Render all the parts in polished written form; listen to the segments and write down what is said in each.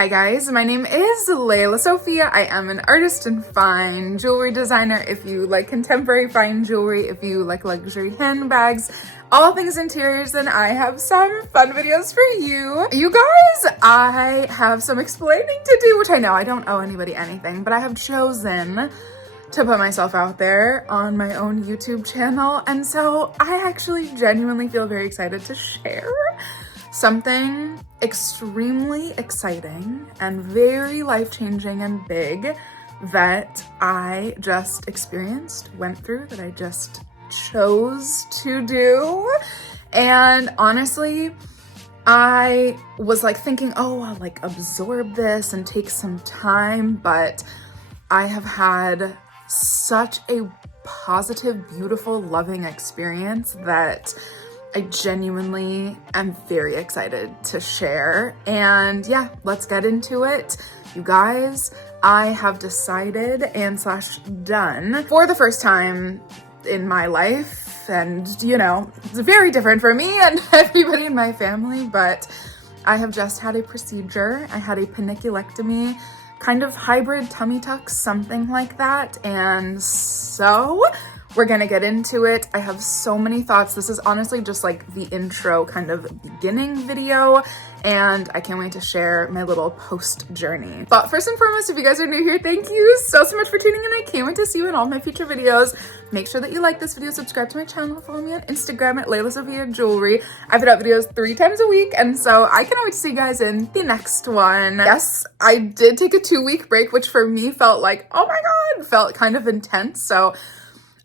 Hi guys, my name is lelasophia. I am an artist and fine jewelry designer. If you like contemporary fine jewelry, if you like luxury handbags, all things interiors, then I have some fun videos for you. You guys, I have some explaining to do, which I know I don't owe anybody anything, but I have chosen to put myself out there on my own YouTube channel. And so I actually genuinely feel very excited to share something extremely exciting and very life-changing and big that I just experienced, went through, that I just chose to do. And honestly, I was like thinking, oh, I'll like absorb this and take some time, but I have had such a positive, beautiful, loving experience that I genuinely am very excited to share. And yeah, let's get into it. You guys, I have decided and / done for the first time in my life, and you know, it's very different for me and everybody in my family, but I have just had a procedure. I had a paniculectomy, kind of hybrid tummy tuck, something like that. And so we're gonna get into it. I have so many thoughts. This is honestly just like the intro kind of beginning video, and I can't wait to share my little post journey. But first and foremost, if you guys are new here, thank you so much for tuning in. I can't wait to see you in all my future videos. Make sure that you like this video, subscribe to my channel, follow me on Instagram at lelasophia jewelry. I put out videos 3 times a week, and so I cannot wait to see you guys in the next one. Yes, I did take a 2-week break, which for me felt like, oh my God, felt kind of intense. So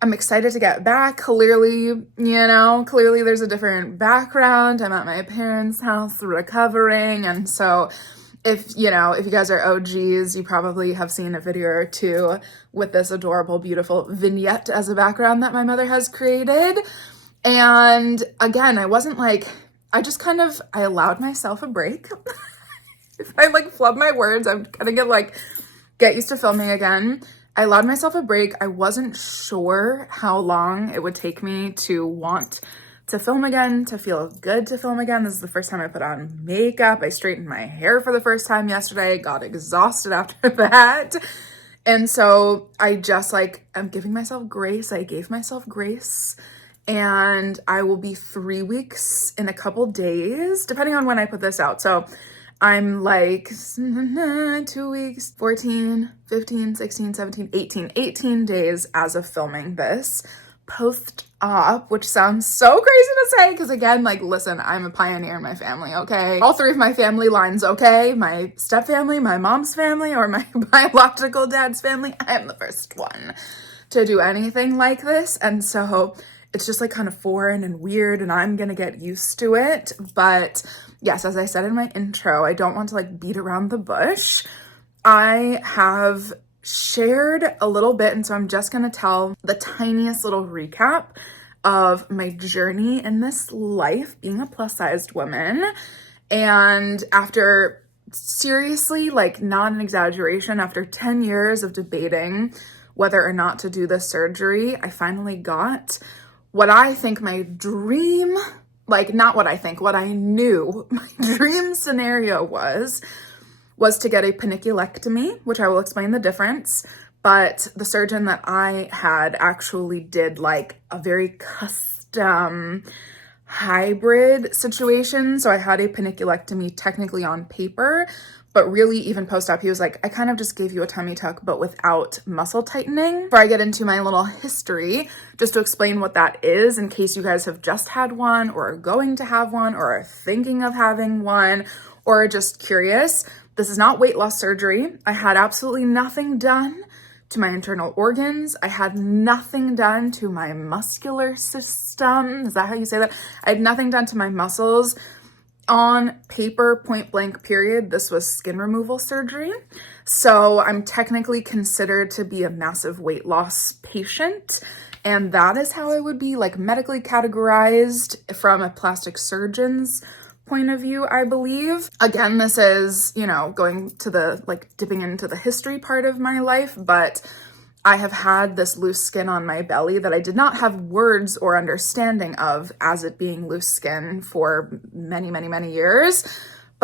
I'm excited to get back. Clearly there's a different background. I'm at my parents' house recovering. And so if you guys are OGs, you probably have seen a video or two with this adorable, beautiful vignette as a background that my mother has created. And again, I wasn't like, I allowed myself a break. If I like flub my words, I'm gonna get used to filming again. I allowed myself a break. I wasn't sure how long it would take me to want to film again, to feel good to film again. This is the first time I put on makeup. I straightened my hair for the first time yesterday, got exhausted after that. And so I just I'm giving myself grace. I gave myself grace, and I will be 3 weeks in a couple days, depending on when I put this out. So I'm 2 weeks, 14, 15, 16, 17, 18 days as of filming this post-op, which sounds so crazy to say because again, listen, I'm a pioneer in my family, okay? All 3 of my family lines, okay? My step family, my mom's family, or my biological dad's family, I am the first one to do anything like this. And so it's just kind of foreign and weird, and I'm gonna get used to it. But yes, as I said in my intro, I don't want to beat around the bush. I have shared a little bit, and so I'm just gonna tell the tiniest little recap of my journey in this life being a plus-sized woman. And after, seriously, not an exaggeration, after 10 years of debating whether or not to do this surgery, I finally got what I think my dream, not what I think, what I knew my dream scenario was to get a paniculectomy, which I will explain the difference. But the surgeon that I had actually did a very custom hybrid situation. So I had a paniculectomy technically on paper, but really even post-op, he was like, I kind of just gave you a tummy tuck, but without muscle tightening. Before I get into my little history, just to explain what that is, in case you guys have just had one, or are going to have one, or are thinking of having one, or are just curious, this is not weight loss surgery. I had absolutely nothing done to my internal organs. I had nothing done to my muscular system. Is that how you say that? I had nothing done to my muscles. On paper, point blank period, this was skin removal surgery. So I'm technically considered to be a massive weight loss patient. And that is how I would be medically categorized from a plastic surgeon's point of view, I believe. Again, this is, going to the, dipping into the history part of my life, but I have had this loose skin on my belly that I did not have words or understanding of as it being loose skin for many, many, many years.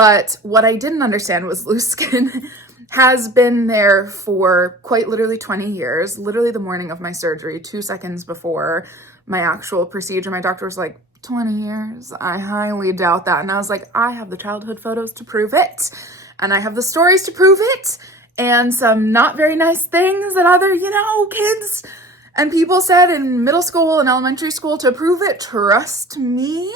But what I didn't understand was loose skin has been there for quite literally 20 years, literally the morning of my surgery, 2 seconds before my actual procedure. My doctor was like, 20 years? I highly doubt that. And I was like, I have the childhood photos to prove it. And I have the stories to prove it. And some not very nice things that other, kids and people said in middle school and elementary school to prove it. Trust me.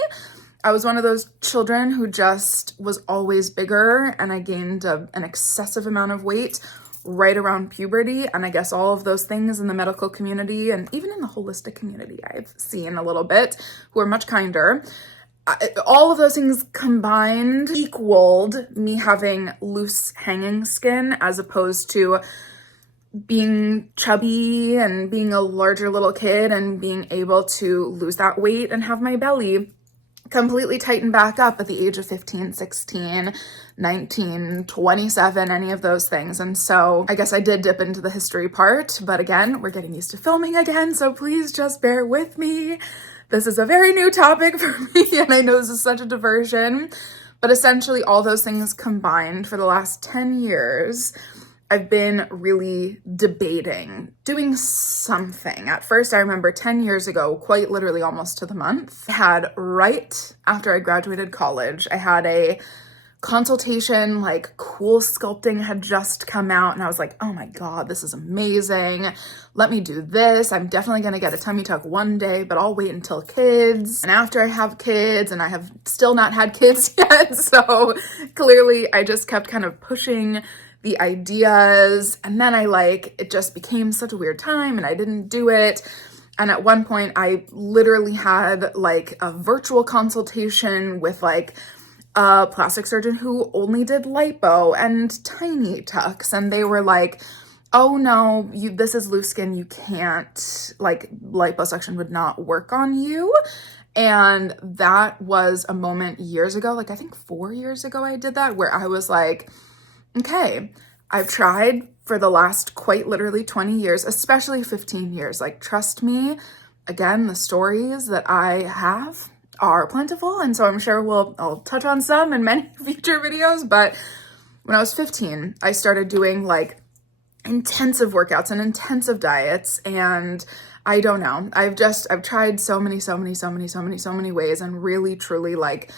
I was one of those children who just was always bigger, and I gained an excessive amount of weight right around puberty. And I guess all of those things in the medical community and even in the holistic community I've seen a little bit, who are much kinder. All of those things combined equaled me having loose hanging skin as opposed to being chubby and being a larger little kid and being able to lose that weight and have my belly completely tightened back up at the age of 15, 16, 19, 27, any of those things. And so I guess I did dip into the history part, but again, we're getting used to filming again, so please just bear with me. This is a very new topic for me, and I know this is such a diversion, but essentially all those things combined for the last 10 years, I've been really debating doing something. At first, I remember 10 years ago, quite literally almost to the month, I had right after I graduated college, I had a consultation, like cool sculpting had just come out, and I was like, oh my God, this is amazing. Let me do this. I'm definitely gonna get a tummy tuck one day, but I'll wait until kids. And after I have kids, and I have still not had kids yet, so clearly I just kept kind of pushing the ideas, and then it just became such a weird time and I didn't do it. And at one point I literally had like a virtual consultation with like a plastic surgeon who only did lipo and tiny tucks, and they were like, oh no, this is loose skin, you can't, like liposuction would not work on you. And that was a moment years ago, like I think 4 years ago I did that, where I was like, okay, I've tried for the last quite literally 20 years, especially 15 years. Like, trust me, again, the stories that I have are plentiful. And so I'm sure I'll touch on some in many future videos. But when I was 15, I started doing like intensive workouts and intensive diets. And I don't know, I've tried so many ways and really, truly like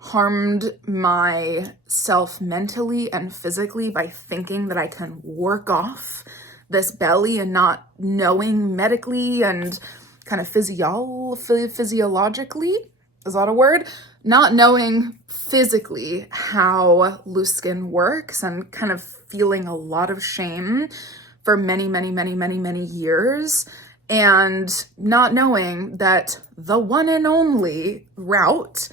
harmed myself mentally and physically by thinking that I can work off this belly and not knowing medically and kind of physiologically, is that a word? Not knowing physically how loose skin works and kind of feeling a lot of shame for many years, and not knowing that the one and only route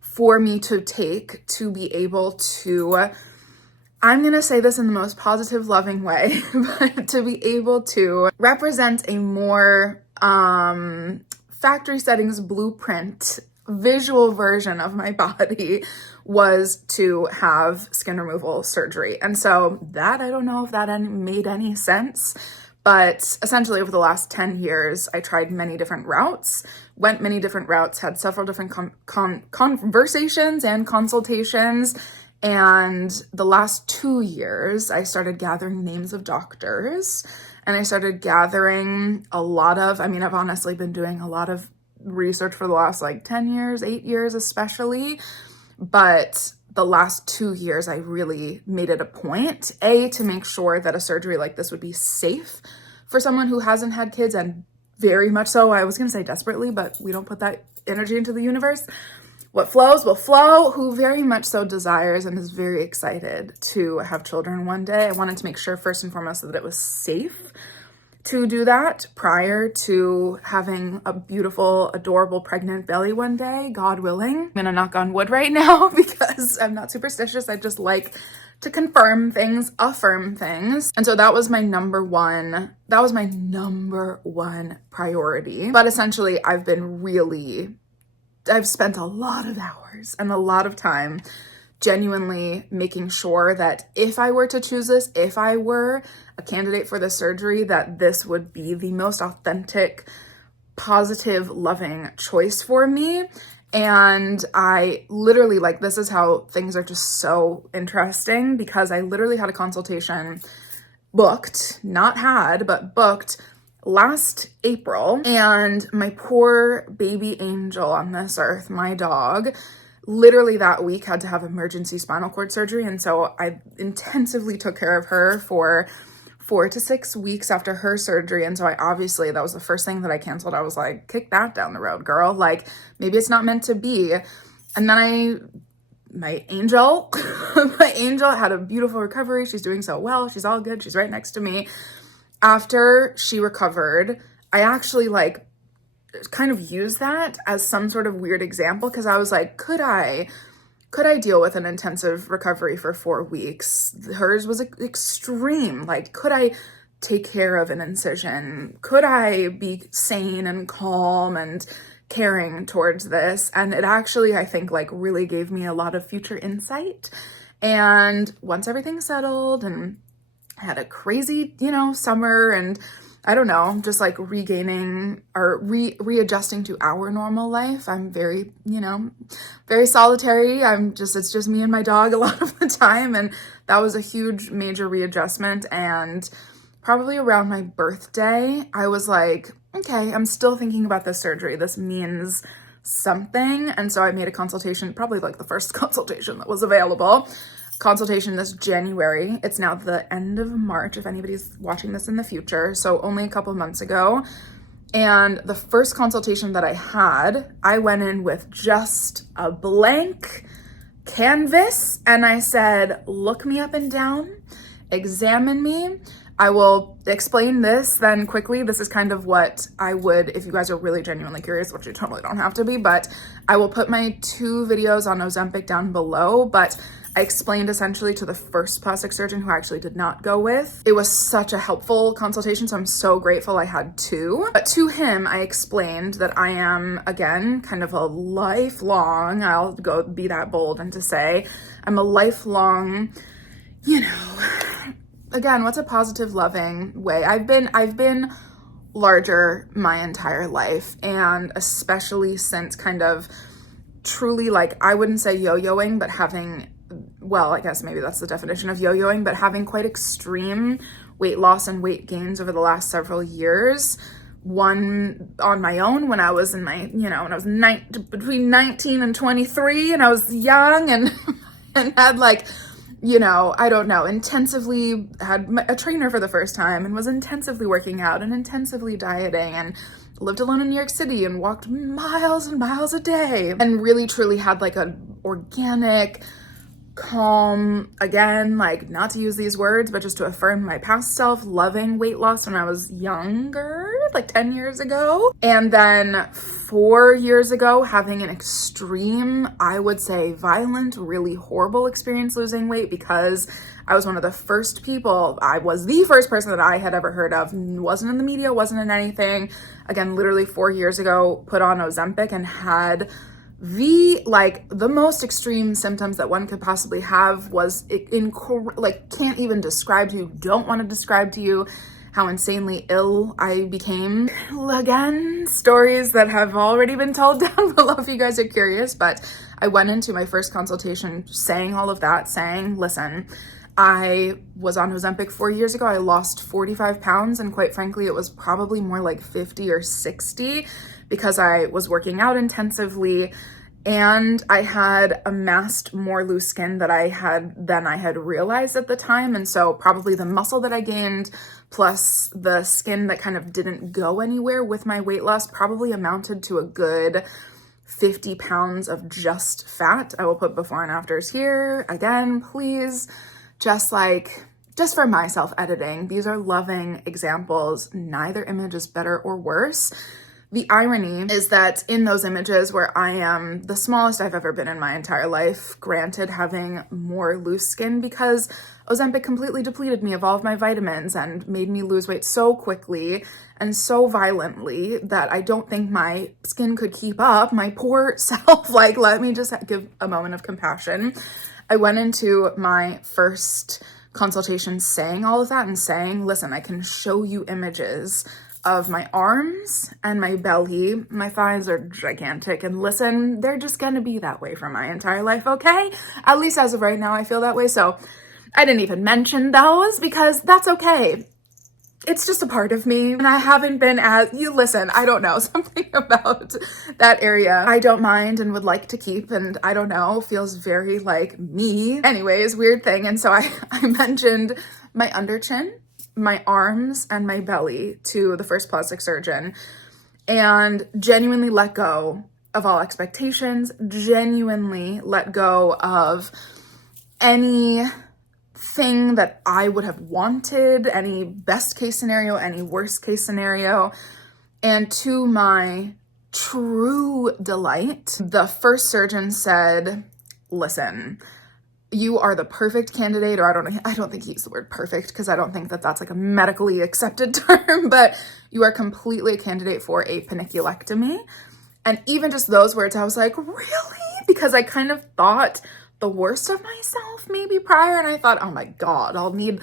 for me to take to be able to, I'm going to say this in the most positive, loving way, but to be able to represent a more factory settings blueprint visual version of my body was to have skin removal surgery. And so that, I don't know if that made any sense, but essentially over the last 10 years, I tried many different routes, went many different routes, had several different conversations and consultations. And the last 2 years, I started gathering names of doctors, and I started gathering I've honestly been doing a lot of research for the last like 10 years, 8 years especially. But the last 2 years, I really made it a point, to make sure that a surgery like this would be safe for someone who hasn't had kids, and very much so, I was going to say desperately, but we don't put that energy into the universe. What flows will flow, who very much so desires and is very excited to have children one day. I wanted to make sure first and foremost that it was safe to do that prior to having a beautiful, adorable, pregnant belly one day, God willing. I'm gonna knock on wood right now because I'm not superstitious. I just like to confirm things, affirm things. And so that was my number one priority. But essentially, I've spent a lot of hours and a lot of time genuinely making sure that if I were to choose this, if I were a candidate for the surgery, that this would be the most authentic, positive, loving choice for me. And I literally, like, this is how things are just so interesting, because I literally had a consultation booked, not had, but booked last April. And my poor baby angel on this earth, my dog, literally that week had to have emergency spinal cord surgery. And so I intensively took care of her for 4 to 6 weeks after her surgery. And so I obviously, that was the first thing that I canceled. I was like, kick that down the road, girl. Like, maybe it's not meant to be. And then my angel, my angel had a beautiful recovery. She's doing so well. She's all good. She's right next to me. After she recovered, I actually like kind of used that as some sort of weird example, because I was like, could I deal with an intensive recovery for 4 weeks? Hers was extreme. Like, could I take care of an incision? Could I be sane and calm and caring towards this? And it actually, I think, like, really gave me a lot of future insight. And once everything settled and I had a crazy, summer, and I don't know, just like regaining or readjusting to our normal life. I'm very, very solitary. It's just me and my dog a lot of the time. And that was a huge major readjustment. And probably around my birthday, I was like, okay, I'm still thinking about this surgery. This means something. And so I made a consultation, probably like the first consultation that was available. Consultation this January. It's now the end of March if anybody's watching this in the future, so only a couple months ago. And the first consultation that I had, I went in with just a blank canvas and I said, look me up and down, examine me. I will explain this then quickly. This is kind of what I would, if you guys are really genuinely curious, which you totally don't have to be, but I will put my 2 videos on Ozempic down below. But I explained essentially to the first plastic surgeon, who I actually did not go with. It was such a helpful consultation, so I'm so grateful I had 2. But to him, I explained that I am, again, kind of a lifelong, I'll go be that bold and to say, I'm a lifelong, again, what's a positive, loving way? I've been larger my entire life, and especially since kind of truly, like, I wouldn't say yo-yoing, but having, well, I guess maybe that's the definition of yo-yoing, but having quite extreme weight loss and weight gains over the last several years. One on my own when I was in my, when I was between 19 and 23, and I was young and had like, I don't know, intensively had a trainer for the first time and was intensively working out and intensively dieting, and lived alone in New York City and walked miles and miles a day, and really truly had like an organic, calm, again, like, not to use these words, but just to affirm my past self, loving weight loss when I was younger, like 10 years ago. And then 4 years ago, having an extreme, I would say violent, really horrible experience losing weight, because I was one of the first people, I was the first person that I had ever heard of, wasn't in the media, wasn't in anything. Again, literally 4 years ago, put on Ozempic and had the most extreme symptoms that one could possibly have. Was can't even describe to you, don't want to describe to you how insanely ill I became. Again, stories that have already been told down below if you guys are curious, but I went into my first consultation saying all of that, saying, listen, I was on Ozempic 4 years ago. I lost 45 pounds, and quite frankly, it was probably more like 50 or 60 because I was working out intensively and I had amassed more loose skin than I had realized at the time. And so probably the muscle that I gained plus the skin that kind of didn't go anywhere with my weight loss probably amounted to a good 50 pounds of just fat. I will put before and afters here. Again, please, just for my self-editing, these are loving examples. Neither image is better or worse. The irony is that in those images where I am the smallest I've ever been in my entire life, granted having more loose skin because Ozempic completely depleted me of all of my vitamins and made me lose weight so quickly and so violently that I don't think my skin could keep up. My poor self, let me just give a moment of compassion. I went into my first consultation saying all of that and saying, listen, I can show you images of my arms and my belly. My thighs are gigantic, and listen, they're just gonna be that way for my entire life, okay? At least as of right now, I feel that way. So I didn't even mention those because that's okay. It's just a part of me, and I haven't been listen, I don't know, something about that area I don't mind and would like to keep, and I don't know, feels very like me. Anyways, weird thing. And so I mentioned my under chin, my arms, and my belly to the first plastic surgeon, and genuinely let go of all expectations, genuinely let go of any thing that I would have wanted, any best case scenario, any worst case scenario. And to my true delight, the first surgeon said, listen, you are the perfect candidate, or I don't think he used the word perfect because I don't think that that's like a medically accepted term, but you are completely a candidate for a paniculectomy. And even just those words, I was like, really? Because I kind of thought the worst of myself maybe prior, and I thought, oh my God, I'll need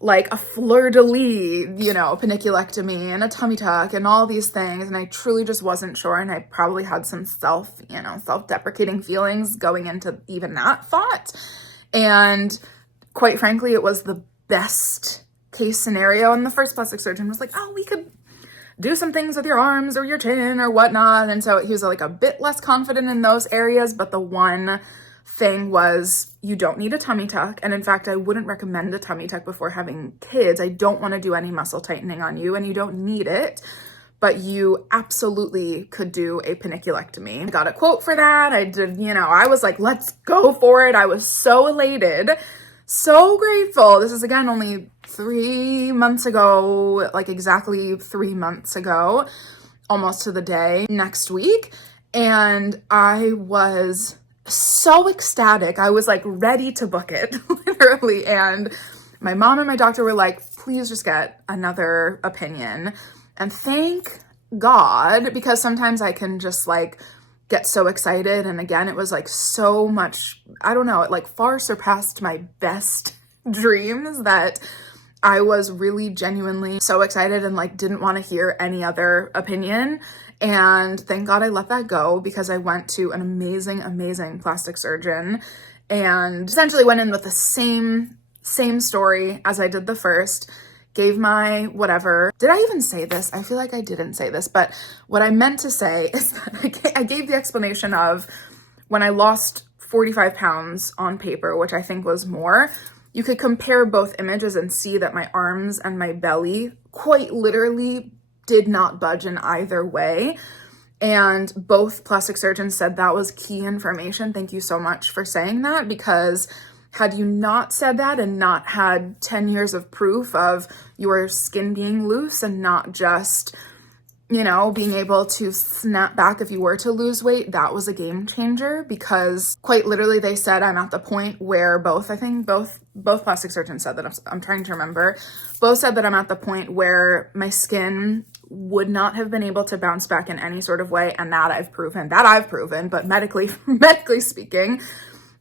like a fleur-de-lis, paniculectomy and a tummy tuck and all these things. And I truly just wasn't sure. And I probably had some self-deprecating feelings going into even that thought. And quite frankly, it was the best case scenario. And the first plastic surgeon was like, oh, we could do some things with your arms or your chin or whatnot. And so he was like a bit less confident in those areas. But the one thing was, you don't need a tummy tuck. And in fact, I wouldn't recommend a tummy tuck before having kids. I don't want to do any muscle tightening on you, and you don't need it, but you absolutely could do a paniculectomy. I got a quote for that. I did, I was like, let's go for it. I was so elated, so grateful. This is again only 3 months ago, like exactly 3 months ago, almost to the day next week. And I was so ecstatic. I was like ready to book it, literally. And my mom and my doctor were like, please just get another opinion. And thank God, because sometimes I can just like get so excited. And again, it was like so much, I don't know, it like far surpassed my best dreams that I was really genuinely so excited and like didn't want to hear any other opinion. And thank God I let that go, because I went to an amazing, amazing plastic surgeon and essentially went in with the same story as I did the first, gave my whatever. Did I even say this? I feel like I didn't say this, but what I meant to say is that I gave the explanation of when I lost 45 pounds on paper, which I think was more, you could compare both images and see that my arms and my belly quite literally did not budge in either way. And both plastic surgeons said that was key information. Thank you so much for saying that, because had you not said that and not had 10 years of proof of your skin being loose and not just, being able to snap back if you were to lose weight, that was a game changer. Because quite literally they said I'm at the point where both plastic surgeons said that, I'm trying to remember, both said that I'm at the point where my skin would not have been able to bounce back in any sort of way. And that I've proven, but medically speaking,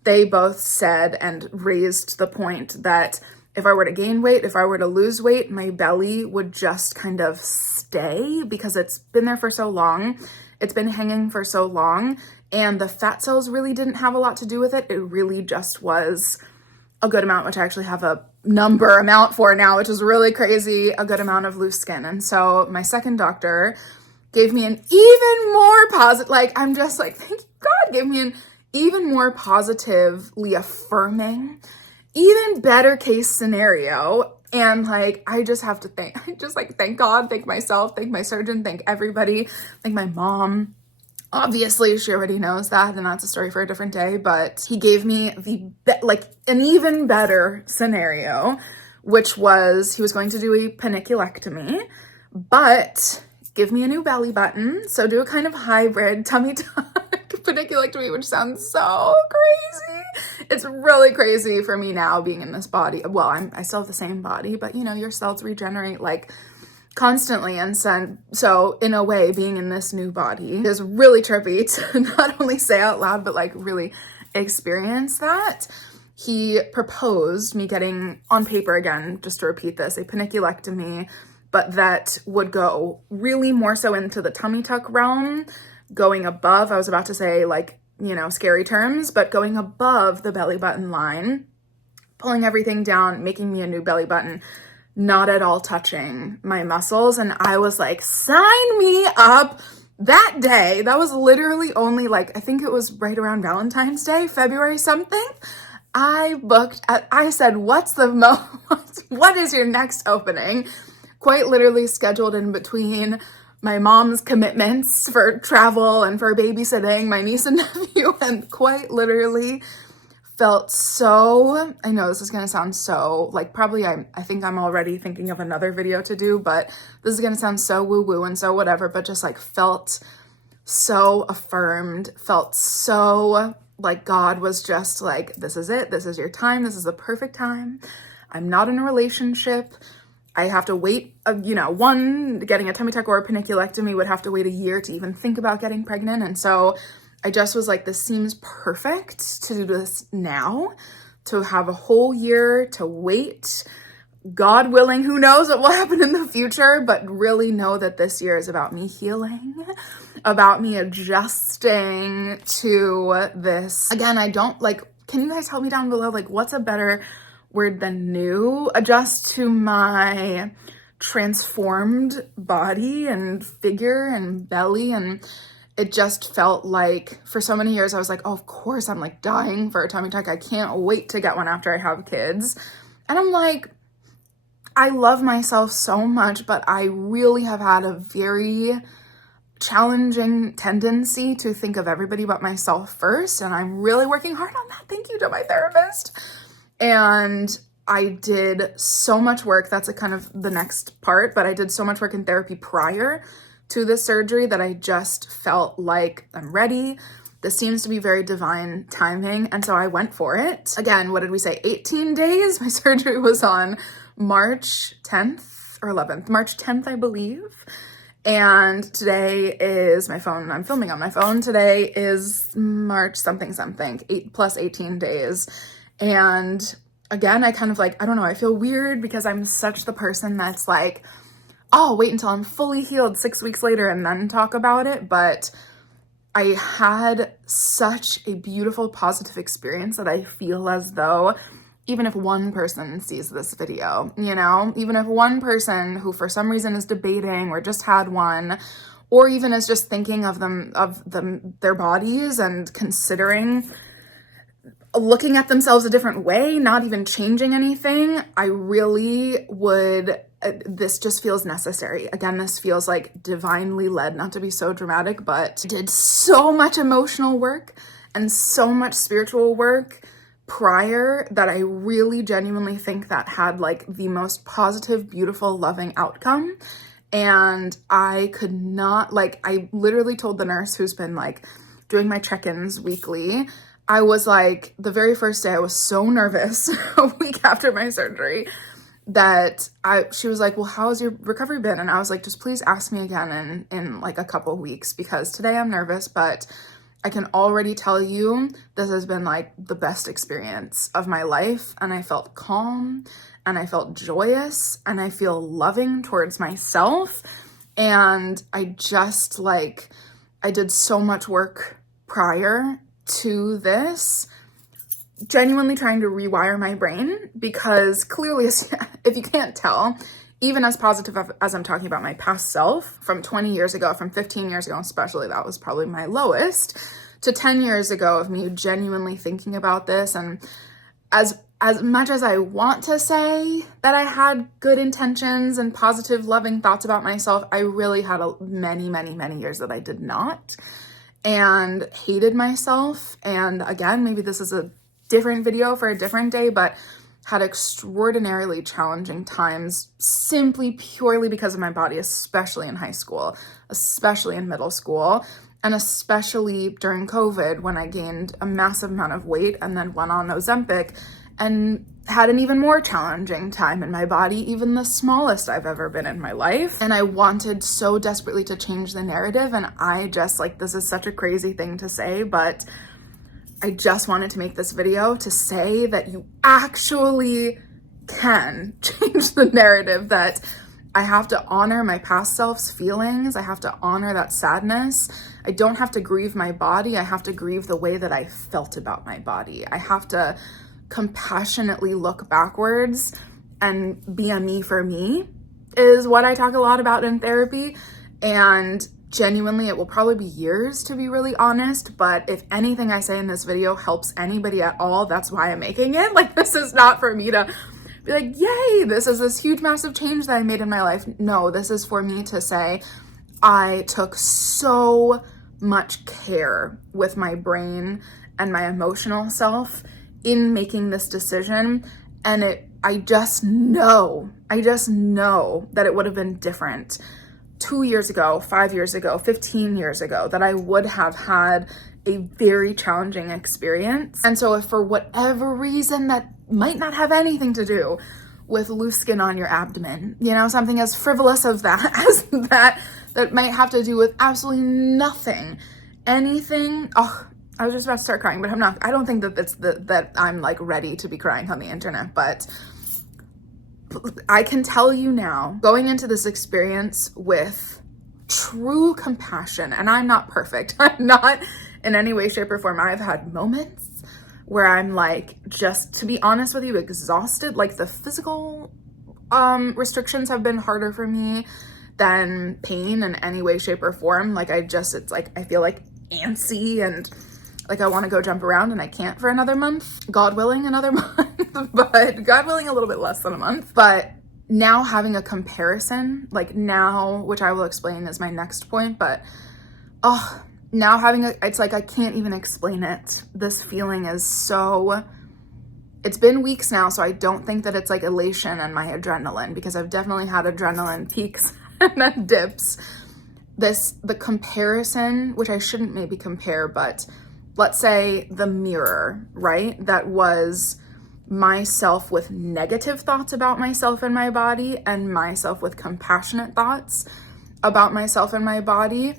they both said and raised the point that if I were to gain weight, if I were to lose weight, my belly would just kind of stay, because it's been there for so long. It's been hanging for so long, and the fat cells really didn't have a lot to do with it. It really just was a good amount, which I actually have a number amount for now, which is really crazy, a good amount of loose skin. And so my second doctor gave me an even more positive, I'm just like, thank you God, gave me an even more positively affirming, even better case scenario. And I just have to thank God, thank myself, thank my surgeon, thank everybody, thank my mom. Obviously, she already knows that, and that's a story for a different day, but he gave me an even better scenario, which was he was going to do a paniculectomy, but give me a new belly button. So do a kind of hybrid tummy tuck paniculectomy, which sounds so crazy. It's really crazy for me now being in this body. Well, I still have the same body, but your cells regenerate constantly. And so in a way, being in this new body is really trippy to not only say out loud, but really experience that. He proposed me getting, on paper again, just to repeat this, a paniculectomy, but that would go really more so into the tummy tuck realm, going above, I was about to say like, you know, scary terms, but going above the belly button line, pulling everything down, making me a new belly button, not at all touching my muscles. And I was like, sign me up. That day, that was literally only like, I think it was right around Valentine's Day, February something. I said, what is your next opening? Quite literally scheduled in between my mom's commitments for travel and for babysitting my niece and nephew, and quite literally felt so, I know this is going to sound so, like probably I think I'm already thinking of another video to do, but this is going to sound so woo-woo and so whatever, but just like felt so affirmed, felt so like God was just like, this is it, this is your time, this is the perfect time. I'm not in a relationship. I have to wait, getting a tummy tuck or a paniculectomy would have to wait a year to even think about getting pregnant. And so I just was like, this seems perfect to do this now, to have a whole year to wait. God willing, who knows what will happen in the future, but really know that this year is about me healing, about me adjusting to this. Again, I don't like, can you guys help me down below? Like, what's a better word than new? Adjust to my transformed body and figure and belly. And it just felt like for so many years, I was like, oh, of course, I'm like dying for a tummy tuck. I can't wait to get one after I have kids. And I'm like, I love myself so much, but I really have had a very challenging tendency to think of everybody but myself first. And I'm really working hard on that. Thank you to my therapist. And I did so much work. That's a kind of the next part, but I did so much work in therapy prior to this surgery that I just felt like I'm ready. This seems to be very divine timing. And so I went for it. Again, what did we say? 18 days? My surgery was on March 10th or 11th. March 10th, I believe. And today is my phone. I'm filming on my phone. Today is March something, 8+18 days. And again, I kind of like, I don't know, I feel weird because I'm such the person that's like, oh, wait until I'm fully healed 6 weeks later and then talk about it. But I had such a beautiful, positive experience that I feel as though even if one person sees this video, even if one person who for some reason is debating or just had one, or even is just thinking of their bodies and considering looking at themselves a different way, not even changing anything, I really would, this just feels necessary. Again, this feels like divinely led, not to be so dramatic, but I did so much emotional work and so much spiritual work prior that I really genuinely think that had like the most positive, beautiful, loving outcome. And I could not, like, I literally told the nurse who's been like doing my check-ins weekly, I was like, the very first day I was so nervous a week after my surgery that she was like, well, how has your recovery been? And I was like, just please ask me again in like a couple weeks, because today I'm nervous, but I can already tell you this has been like the best experience of my life. And I felt calm and I felt joyous and I feel loving towards myself. And I just like, I did so much work prior to this, genuinely trying to rewire my brain, because clearly, if you can't tell, even as positive as I'm talking about my past self from 20 years ago, from 15 years ago especially, that was probably my lowest, to 10 years ago of me genuinely thinking about this. And as much as I want to say that I had good intentions and positive, loving thoughts about myself, I really had many, many, many years that I did not, and hated myself. And again, maybe this is a different video for a different day, but had extraordinarily challenging times simply purely because of my body, especially in high school, especially in middle school, and especially during COVID when I gained a massive amount of weight and then went on Ozempic and had an even more challenging time in my body, even the smallest I've ever been in my life. And I wanted so desperately to change the narrative. And I just like, this is such a crazy thing to say, but I just wanted to make this video to say that you actually can change the narrative, that I have to honor my past self's feelings. I have to honor that sadness. I don't have to grieve my body. I have to grieve the way that I felt about my body. I have to compassionately look backwards and be a me for me is what I talk a lot about in therapy. And genuinely, it will probably be years to be really honest, but if anything I say in this video helps anybody at all, that's why I'm making it. Like, this is not for me to be like, yay, this is this huge, massive change that I made in my life. No, this is for me to say, I took so much care with my brain and my emotional self in making this decision. And I just know that it would have been different 2 years ago, 5 years ago, 15 years ago, that I would have had a very challenging experience. And so if for whatever reason that might not have anything to do with loose skin on your abdomen, you know, something as frivolous as that might have to do with absolutely nothing, anything. Oh, I was just about to start crying, but I'm not. I don't think that that I'm like ready to be crying on the internet, but I can tell you now, going into this experience with true compassion, and I'm not perfect. I'm not in any way, shape, or form. I've had moments where I'm like, just to be honest with you, exhausted. Like, the physical restrictions have been harder for me than pain in any way, shape, or form. Like, it's like, I feel like antsy and like I want to go jump around, and I can't for another month. God willing, another month, but God willing, a little bit less than a month. But now having a comparison, like now, which I will explain is my next point, but now it's like I can't even explain it. This feeling is so, it's been weeks now, so I don't think that it's like elation and my adrenaline, because I've definitely had adrenaline peaks and then dips. The comparison, which I shouldn't maybe compare, but let's say the mirror, right? That was myself with negative thoughts about myself and my body, and myself with compassionate thoughts about myself and my body.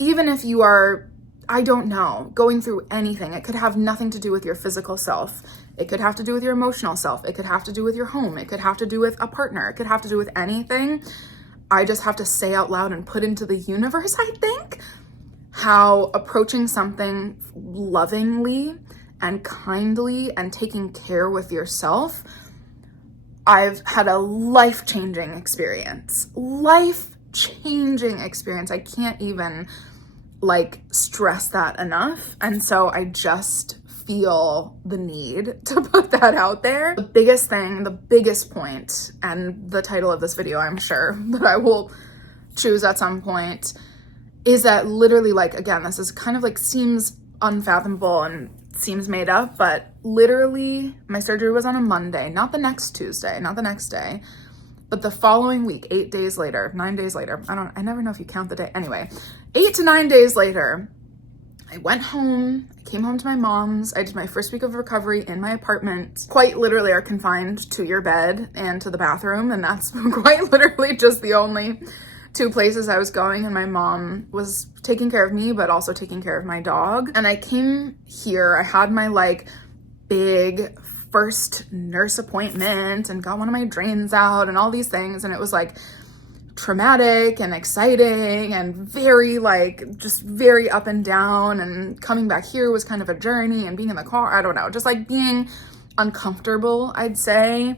Even if you are, I don't know, going through anything, it could have nothing to do with your physical self. It could have to do with your emotional self. It could have to do with your home. It could have to do with a partner. It could have to do with anything. I just have to say out loud and put into the universe, I think, how approaching something lovingly and kindly and taking care with yourself, I've had a life-changing experience. Life-changing experience. I can't even like stress that enough. And so I just feel the need to put that out there. The biggest thing, the biggest point, and the title of this video, I'm sure that I will choose at some point, is that literally, like, again, this is kind of like seems unfathomable and seems made up, but literally my surgery was on a Monday, not the next Tuesday, not the next day, but the following week, 8 days later, 9 days later. I never know if you count the day. Anyway, 8 to 9 days later, I went home, I came home to my mom's. I did my first week of recovery in my apartment. Quite literally are confined to your bed and to the bathroom, and that's quite literally just the only two places I was going. And my mom was taking care of me, but also taking care of my dog. And I came here, I had my like big first nurse appointment and got one of my drains out and all these things. And it was like traumatic and exciting and very like just very up and down. And coming back here was kind of a journey, and being in the car, I don't know, just like being uncomfortable, I'd say.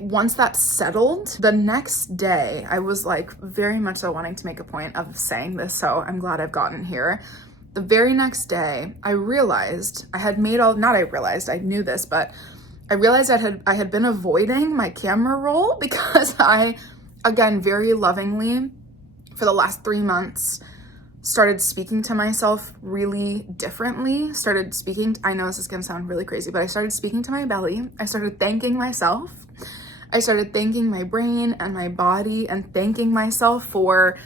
Once that settled, the next day, I was like very much so wanting to make a point of saying this, so I'm glad I've gotten here. The very next day, I realized I knew this, but I realized I had been avoiding my camera roll because I, again, very lovingly, for the last 3 months, started speaking to myself really differently. I know this is gonna sound really crazy, but I started speaking to my belly. I started thanking myself. I started thanking my brain and my body, and thanking myself for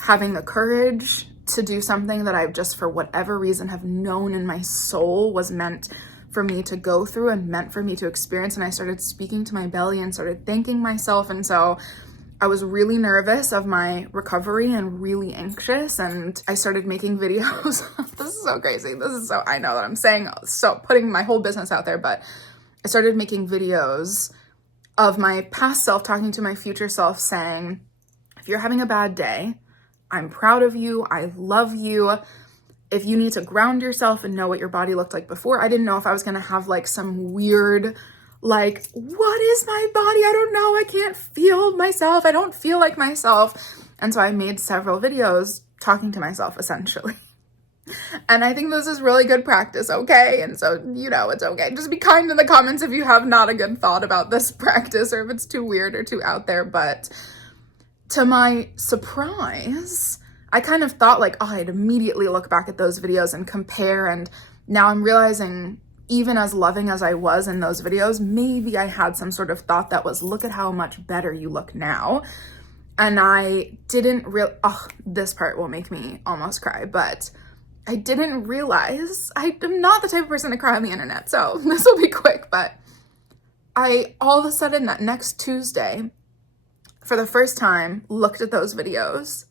having the courage to do something that I've just, for whatever reason, have known in my soul was meant for me to go through and meant for me to experience. And I started speaking to my belly and started thanking myself. And so I was really nervous of my recovery and really anxious, and I started making videos. This is so crazy. I know that I'm saying, so putting my whole business out there, but I started making videos of my past self talking to my future self saying, if you're having a bad day, I'm proud of you. I love you. If you need to ground yourself and know what your body looked like before, I didn't know if I was going to have like some weird, like, what is my body? I don't know. I can't feel myself. I don't feel like myself. And so I made several videos talking to myself essentially. And I think this is really good practice, okay? And so, you know, it's okay. Just be kind in the comments if you have not a good thought about this practice or if it's too weird or too out there. But to my surprise, I kind of thought like, oh, I'd immediately look back at those videos and compare. And now I'm realizing, even as loving as I was in those videos, maybe I had some sort of thought that was, look at how much better you look now. And I didn't this part will make me almost cry, but I didn't realize, I'm not the type of person to cry on the internet, so this will be quick, but I all of a sudden that next Tuesday, for the first time, looked at those videos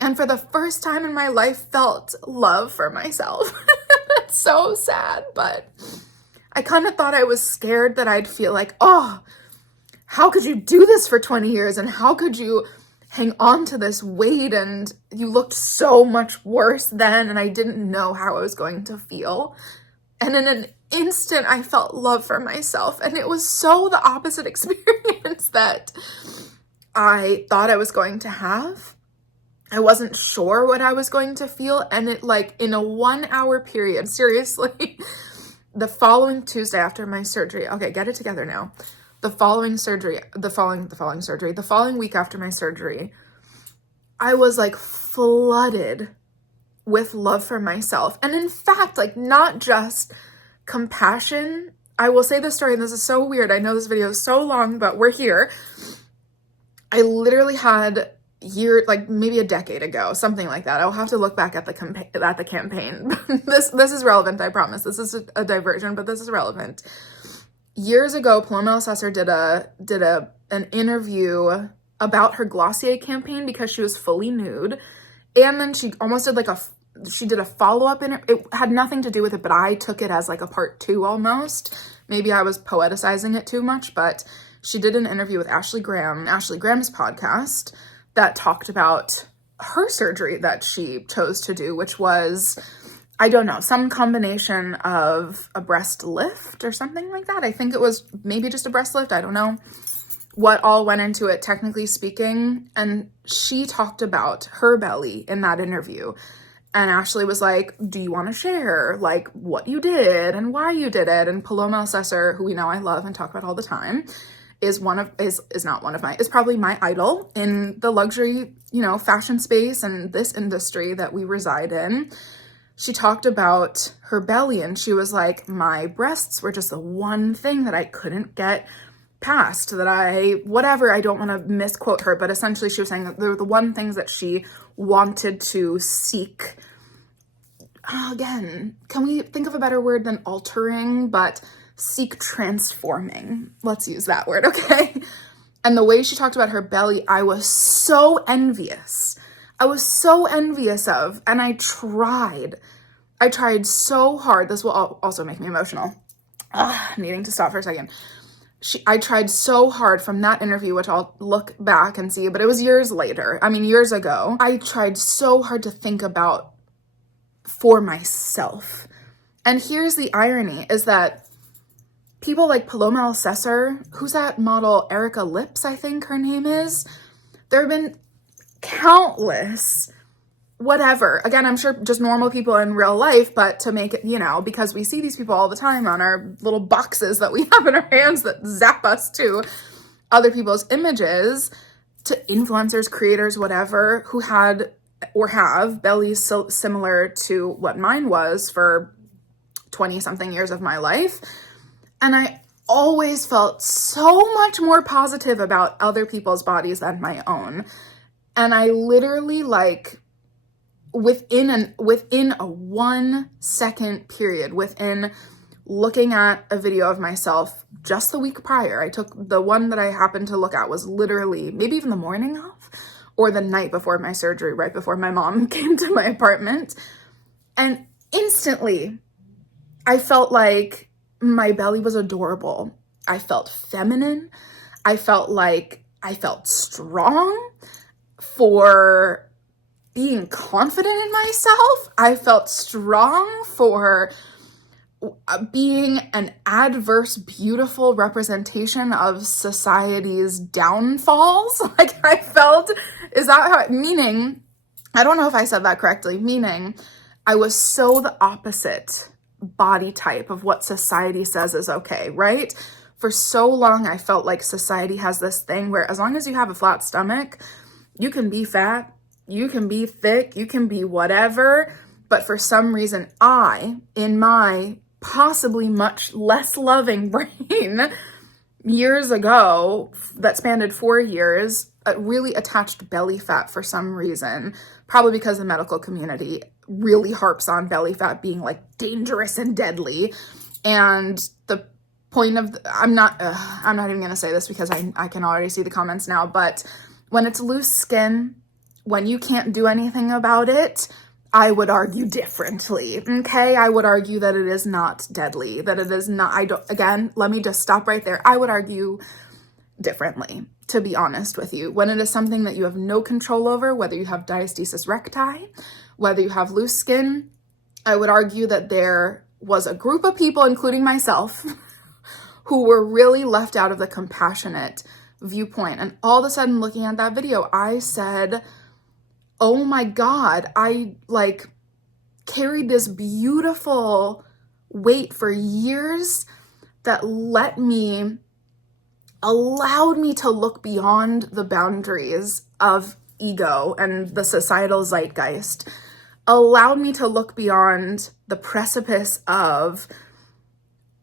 and for the first time in my life felt love for myself. It's so sad, but I kind of thought I was scared that I'd feel like, oh, how could you do this for 20 years and how could you hang on to this weight, and you looked so much worse then, and I didn't know how I was going to feel. And in an instant, I felt love for myself, and it was so the opposite experience that I thought I was going to have. I wasn't sure what I was going to feel, and it, like, in a 1 hour period, seriously, the following Tuesday after my surgery, okay, get it together now. The following week after my surgery, I was like flooded with love for myself. And in fact, like not just compassion. I will say this story, and this is so weird. I know this video is so long, but we're here. I literally had maybe a decade ago, something like that. I'll have to look back at the campaign. This is relevant, I promise. This is a diversion, but this is relevant. Years ago, Paloma Assessor did an interview about her Glossier campaign because she was fully nude, and then she almost did she did a follow-up interview. It had nothing to do with it, but I took it as like a part 2 almost. Maybe I was poeticizing it too much, but she did an interview with Ashley Graham's podcast that talked about her surgery that she chose to do, which was, I don't know, some combination of a breast lift or something like that. I think it was maybe just a breast lift. I don't know what all went into it, technically speaking. And she talked about her belly in that interview. And Ashley was like, do you want to share like what you did and why you did it? And Paloma Assessor, who we know I love and talk about all the time, is probably my idol in the luxury, fashion space and this industry that we reside in. She talked about her belly and she was like, my breasts were just the one thing that I couldn't get past, I don't want to misquote her, but essentially she was saying that they were the one things that she wanted to seek. Again, can we think of a better word than altering, but seek transforming? Let's use that word, okay? And the way she talked about her belly, I was so envious. Of, and I tried so hard. This will also make me emotional. Needing to stop for a second. I tried so hard from that interview, which I'll look back and see, but it was years ago. I tried so hard to think about for myself. And here's the irony is that people like Paloma Assessor, who's that model, Erica Lips, I think her name is, there have been countless, whatever. Again, I'm sure just normal people in real life, but to make it, because we see these people all the time on our little boxes that we have in our hands that zap us to other people's images, to influencers, creators, whatever, who had or have bellies so similar to what mine was for 20 something years of my life. And I always felt so much more positive about other people's bodies than my own. And I literally within a 1 second period, within looking at a video of myself just the week prior, I took the one that I happened to look at was literally maybe even the morning of or the night before my surgery, right before my mom came to my apartment. And instantly I felt like my belly was adorable. I felt feminine. I felt like I felt strong for being confident in myself. I felt strong for being an adverse, beautiful representation of society's downfalls. Like I felt, is that how, meaning, I don't know if I said that correctly, meaning I was so the opposite body type of what society says is okay, right? For so long, I felt like society has this thing where as long as you have a flat stomach, you can be fat, you can be thick, you can be whatever. But for some reason, I, in my possibly much less loving brain, years ago, that spanned 4 years, really attached belly fat for some reason, probably because the medical community really harps on belly fat being like dangerous and deadly. And the point of, I'm not even gonna say this because I can already see the comments now, but when it's loose skin, when you can't do anything about it, I would argue differently, okay? I would argue that it is not deadly, that it is not, again, let me just stop right there. I would argue differently, to be honest with you. When it is something that you have no control over, whether you have diastasis recti, whether you have loose skin, I would argue that there was a group of people, including myself, who were really left out of the compassionate viewpoint. And all of a sudden, looking at that video, I said, oh my God, I like carried this beautiful weight for years that allowed me to look beyond the boundaries of ego and the societal zeitgeist, allowed me to look beyond the precipice of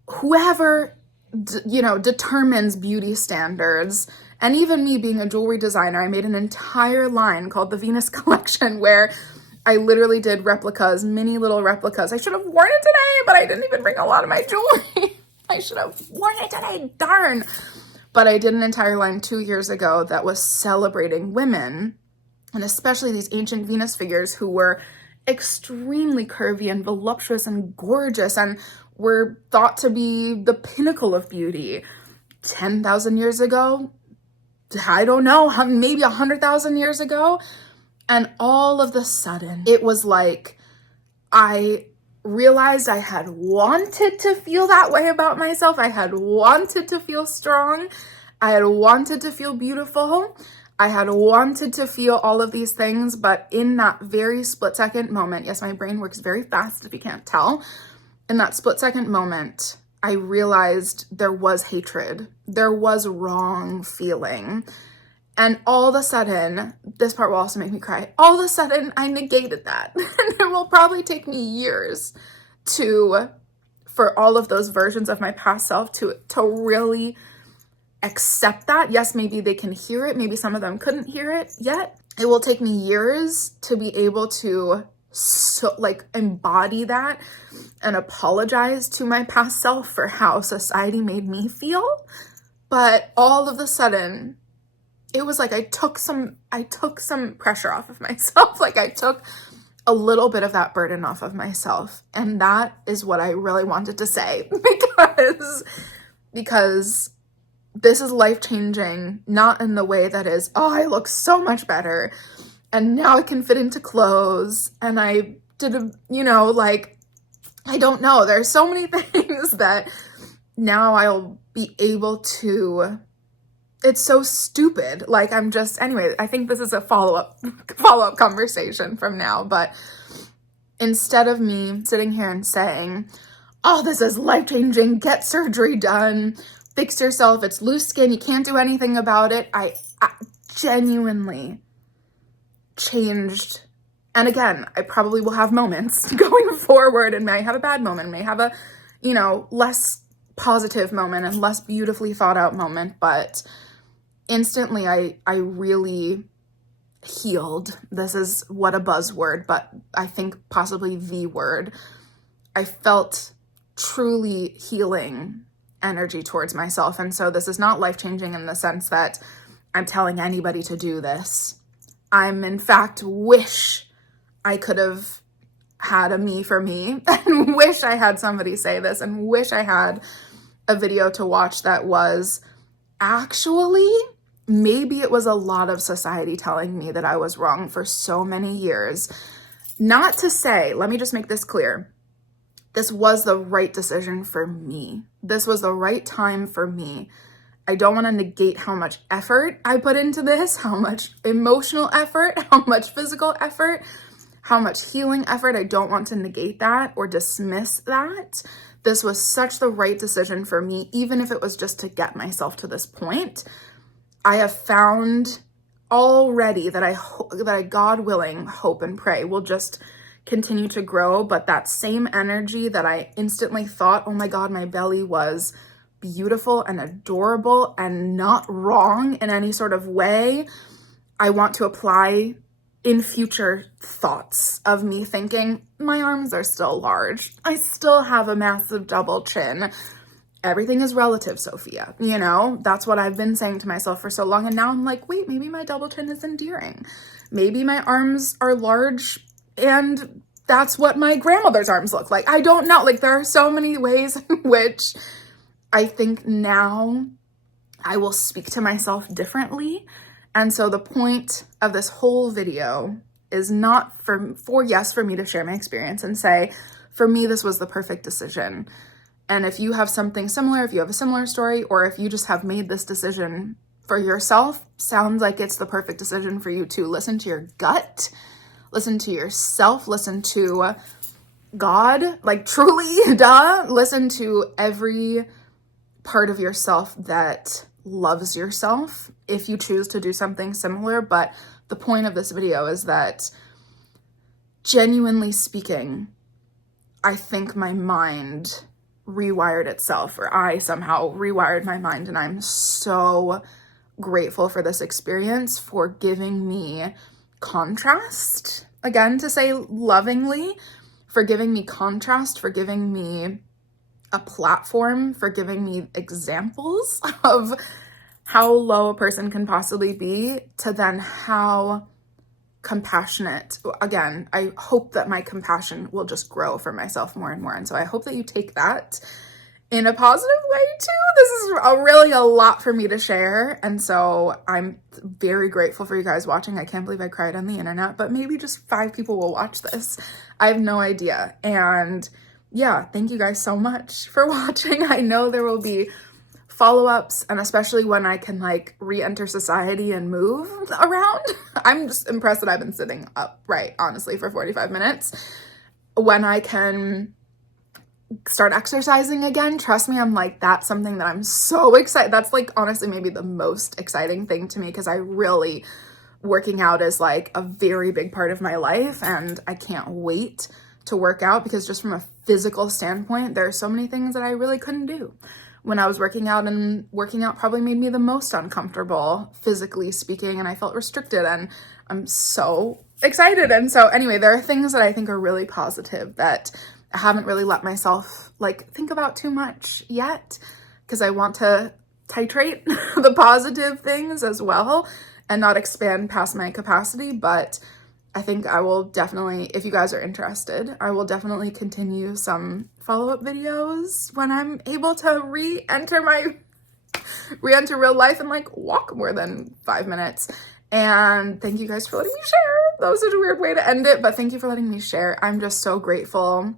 whoever, determines beauty standards. And even me being a jewelry designer, I made an entire line called the Venus Collection where I literally did replicas, mini little replicas. I should have worn it today, but I didn't even bring a lot of my jewelry. I should have worn it today, darn. But I did an entire line 2 years ago that was celebrating women, and especially these ancient Venus figures who were extremely curvy and voluptuous and gorgeous and were thought to be the pinnacle of beauty. 10,000 years ago, I don't know, maybe 100,000 years ago. And all of the sudden, it was like I realized I had wanted to feel that way about myself. I had wanted to feel strong. I had wanted to feel beautiful. I had wanted to feel all of these things. But in that very split-second moment, yes, my brain works very fast if you can't tell. In that split-second moment, I realized there was hatred. There was wrong feeling. And all of a sudden, this part will also make me cry. All of a sudden, I negated that. And it will probably take me years for all of those versions of my past self to really accept that. Yes, maybe they can hear it. Maybe some of them couldn't hear it yet. It will take me years to be able to embody that and apologize to my past self for how society made me feel. But all of a sudden, it was like I took some pressure off of myself. Like I took a little bit of that burden off of myself. And that is what I really wanted to say because this is life-changing, not in the way that is, oh, I look so much better and now I can fit into clothes and I did I don't know. There's so many things that now I'll be able to, it's so stupid. Like anyway, I think this is a follow-up conversation from now, but instead of me sitting here and saying, oh, this is life-changing, get surgery done, fix yourself, it's loose skin, you can't do anything about it, I genuinely changed. And again, I probably will have moments going forward and may have a bad moment, may have a, less positive moment and less beautifully thought out moment, but instantly I really healed. This is what a buzzword, but I think possibly the word. I felt truly healing energy towards myself. And so this is not life-changing in the sense that I'm telling anybody to do this. I'm in fact wish I could have had a me for me and wish I had somebody say this and wish I had a video to watch that was actually, maybe it was a lot of society telling me that I was wrong for so many years. Not to say, let me just make this clear. This was the right decision for me. This was the right time for me. I don't want to negate how much effort I put into this, how much emotional effort, how much physical effort, how much healing effort. I don't want to negate that or dismiss that. This was such the right decision for me, even if it was just to get myself to this point. I have found already that I, God willing, hope and pray will just continue to grow. But that same energy that I instantly thought, oh my God, my belly was beautiful and adorable and not wrong in any sort of way, I want to apply in future thoughts of me thinking, my arms are still large. I still have a massive double chin. Everything is relative, Sophia. You know, that's what I've been saying to myself for so long. And now I'm like, wait, maybe my double chin is endearing. Maybe my arms are large and that's what my grandmother's arms look like. I don't know. Like, there are so many ways in which I think now I will speak to myself differently. And so the point of this whole video is not for me to share my experience and say, for me, this was the perfect decision. And if you have something similar, if you have a similar story, or if you just have made this decision for yourself, sounds like it's the perfect decision for you to listen to your gut, listen to yourself, listen to God, like truly, listen to every part of yourself that loves yourself if you choose to do something similar. But the point of this video is that, genuinely speaking, I think my mind rewired itself, or I somehow rewired my mind, and I'm so grateful for this experience, for giving me contrast, again, to say lovingly, for giving me contrast, for giving me a platform, for giving me examples of how low a person can possibly be, to then how compassionate. Again, I hope that my compassion will just grow for myself more and more. And so I hope that you take that in a positive way too. This is really a lot for me to share. And so I'm very grateful for you guys watching. I can't believe I cried on the internet, but maybe just 5 people will watch this. I have no idea. And yeah, thank you guys so much for watching. I know there will be follow-ups, and especially when I can like re-enter society and move around. I'm just impressed that I've been sitting upright, honestly, for 45 minutes. When I can start exercising again, trust me, I'm like, that's something that I'm so excited. That's like honestly maybe the most exciting thing to me, because I really, working out is like a very big part of my life, and I can't wait to work out, because just from a physical standpoint, there are so many things that I really couldn't do when I was working out, and working out probably made me the most uncomfortable, physically speaking, and I felt restricted, and I'm so excited. And so anyway, there are things that I think are really positive that I haven't really let myself like think about too much yet, because I want to titrate the positive things as well and not expand past my capacity. But I think I will definitely, if you guys are interested, I will definitely continue some follow-up videos when I'm able to re-enter real life and like walk more than 5 minutes. And thank you guys for letting me share. That was such a weird way to end it, but thank you for letting me share. I'm just so grateful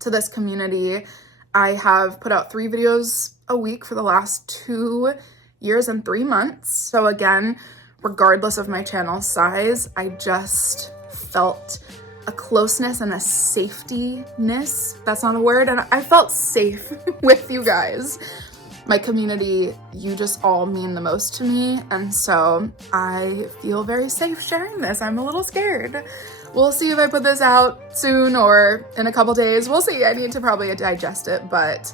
to this community. I have put out 3 videos a week for the last 2 years and 3 months. So again, regardless of my channel size, I just felt a closeness and a safety-ness. That's not a word. And I felt safe with you guys. My community, you just all mean the most to me. And so I feel very safe sharing this. I'm a little scared. We'll see if I put this out soon or in a couple days. We'll see. I need to probably digest it, but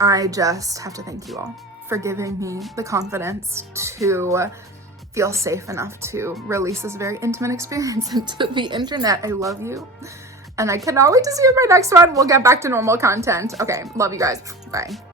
I just have to thank you all for giving me the confidence to feel safe enough to release this very intimate experience into the internet. I love you, and I cannot wait to see you in my next one. We'll get back to normal content. Okay, love you guys. Bye.